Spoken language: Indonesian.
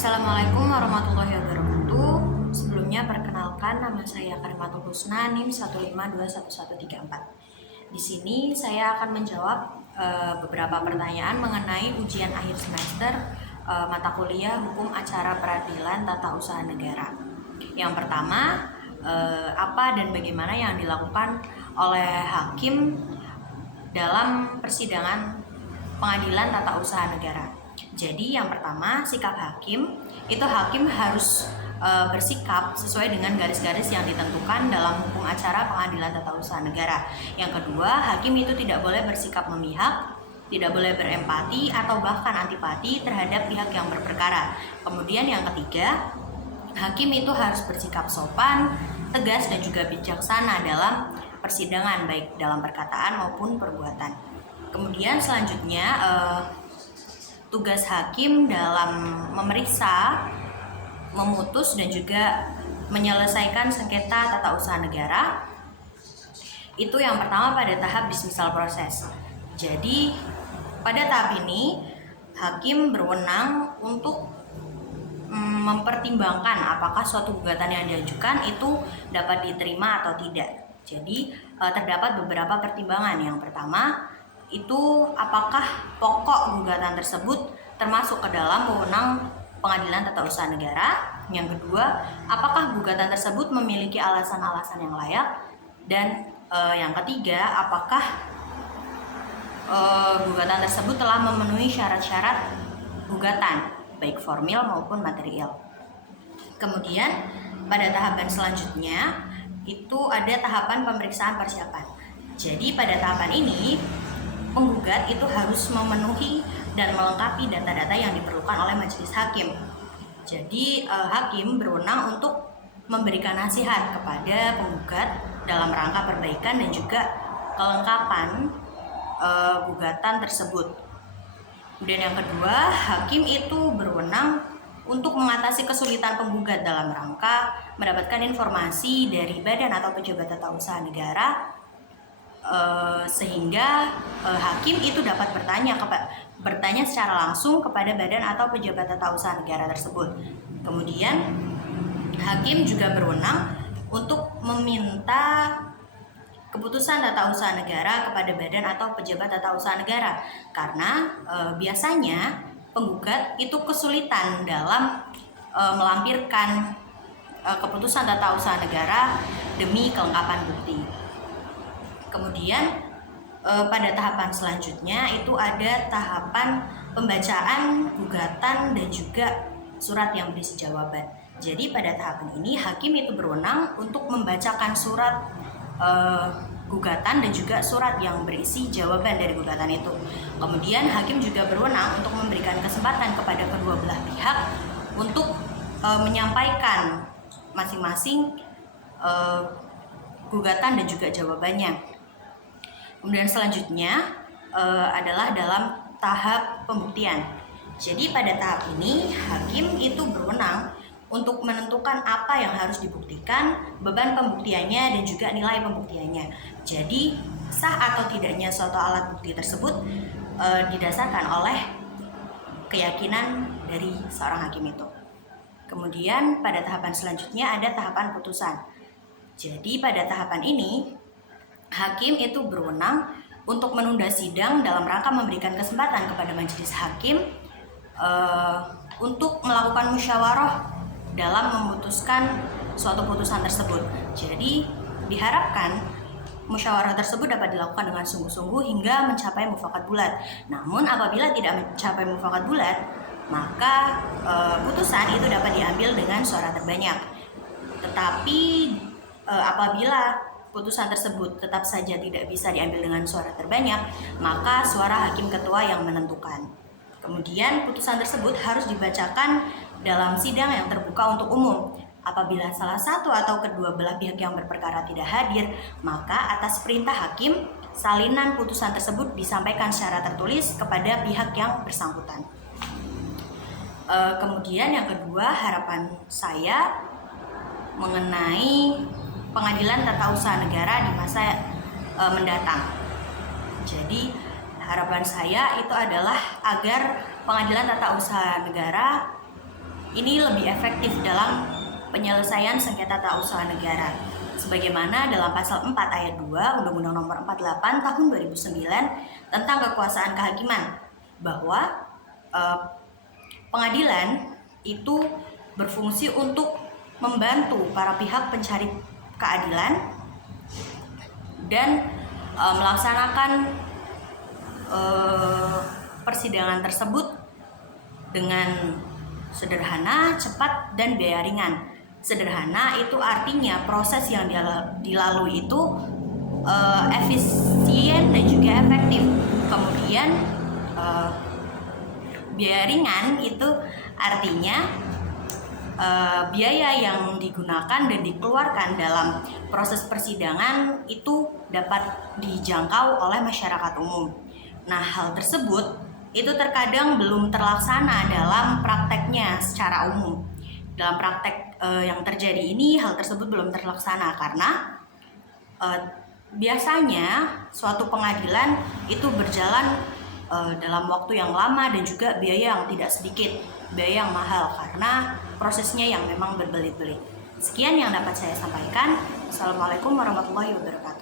Assalamualaikum warahmatullahi wabarakatuh. Sebelumnya perkenalkan, nama saya Karimatul Husna, NIM 1521134. Di sini saya akan menjawab beberapa pertanyaan mengenai ujian akhir semester mata kuliah Hukum Acara Peradilan Tata Usaha Negara. Yang pertama, apa dan bagaimana yang dilakukan oleh hakim dalam persidangan pengadilan tata usaha negara. Jadi yang pertama, sikap hakim harus bersikap sesuai dengan garis-garis yang ditentukan dalam hukum acara pengadilan tata usaha negara. Yang kedua, hakim itu tidak boleh bersikap memihak, tidak boleh berempati atau bahkan antipati terhadap pihak yang berperkara. Kemudian yang ketiga, hakim itu harus bersikap sopan, tegas dan juga bijaksana dalam persidangan, baik dalam perkataan maupun perbuatan. Kemudian selanjutnya tugas hakim dalam memeriksa, memutus dan juga menyelesaikan sengketa tata usaha negara itu yang pertama pada tahap dismisal proses. Jadi pada tahap ini hakim berwenang untuk mempertimbangkan apakah suatu gugatan yang diajukan itu dapat diterima atau tidak. Jadi terdapat beberapa pertimbangan. Yang pertama itu apakah pokok gugatan tersebut termasuk ke dalam wewenang pengadilan tata usaha negara. Yang kedua, apakah gugatan tersebut memiliki alasan-alasan yang layak. Dan yang ketiga, apakah gugatan tersebut telah memenuhi syarat-syarat gugatan, baik formil maupun material. Kemudian pada tahapan selanjutnya itu ada tahapan pemeriksaan persiapan. Jadi pada tahapan ini penggugat itu harus memenuhi dan melengkapi data-data yang diperlukan oleh majelis hakim. Jadi hakim berwenang untuk memberikan nasihat kepada penggugat dalam rangka perbaikan dan juga kelengkapan gugatan tersebut. Dan yang kedua, hakim itu berwenang untuk mengatasi kesulitan penggugat dalam rangka mendapatkan informasi dari badan atau pejabat tata usaha negara, sehingga hakim itu dapat bertanya secara langsung kepada badan atau pejabat tata usaha negara tersebut. Kemudian hakim juga berwenang untuk meminta keputusan tata usaha negara kepada badan atau pejabat tata usaha negara, karena biasanya penggugat itu kesulitan dalam melampirkan keputusan tata usaha negara demi kelengkapan bukti. Kemudian pada tahapan selanjutnya itu ada tahapan pembacaan gugatan dan juga surat yang berisi jawaban. Jadi pada tahapan ini hakim itu berwenang untuk membacakan surat gugatan dan juga surat yang berisi jawaban dari gugatan itu. Kemudian hakim juga berwenang untuk memberikan kesempatan kepada kedua belah pihak untuk menyampaikan masing-masing gugatan dan juga jawabannya. Kemudian selanjutnya adalah dalam tahap pembuktian. Jadi pada tahap ini hakim itu berwenang untuk menentukan apa yang harus dibuktikan, beban pembuktiannya dan juga nilai pembuktiannya. Jadi sah atau tidaknya suatu alat bukti tersebut didasarkan oleh keyakinan dari seorang hakim itu. Kemudian pada tahapan selanjutnya ada tahapan putusan. Jadi pada tahapan ini hakim itu berwenang untuk menunda sidang dalam rangka memberikan kesempatan kepada majelis hakim untuk melakukan musyawarah dalam memutuskan suatu putusan tersebut. Jadi diharapkan musyawarah tersebut dapat dilakukan dengan sungguh-sungguh hingga mencapai mufakat bulat. Namun apabila tidak mencapai mufakat bulat, maka putusan itu dapat diambil dengan suara terbanyak. Tetapi apabila putusan tersebut tetap saja tidak bisa diambil dengan suara terbanyak, maka suara hakim ketua yang menentukan. Kemudian putusan tersebut harus dibacakan dalam sidang yang terbuka untuk umum. Apabila salah satu atau kedua belah pihak yang berperkara tidak hadir, maka atas perintah hakim, salinan putusan tersebut disampaikan secara tertulis kepada pihak yang bersangkutan. Kemudian yang kedua, harapan saya mengenai pengadilan tata usaha negara di masa mendatang. Jadi harapan saya itu adalah agar pengadilan tata usaha negara ini lebih efektif dalam penyelesaian sengketa tata usaha negara. Sebagaimana dalam pasal 4 ayat 2 Undang-Undang Nomor 48 Tahun 2009 tentang kekuasaan kehakiman, bahwa pengadilan itu berfungsi untuk membantu para pihak pencari keadilan dan melaksanakan persidangan tersebut dengan sederhana, cepat, dan biaya ringan. Sederhana itu artinya proses yang dilalui itu efisien dan juga efektif. Kemudian biaya ringan itu artinya biaya yang digunakan dan dikeluarkan dalam proses persidangan itu dapat dijangkau oleh masyarakat umum. Nah, hal tersebut itu terkadang belum terlaksana dalam prakteknya secara umum. Dalam praktek yang terjadi ini, hal tersebut belum terlaksana karena biasanya suatu pengadilan itu berjalan dalam waktu yang lama dan juga biaya yang tidak sedikit, biaya yang mahal karena prosesnya yang memang berbelit-belit. Sekian yang dapat saya sampaikan. Assalamualaikum warahmatullahi wabarakatuh.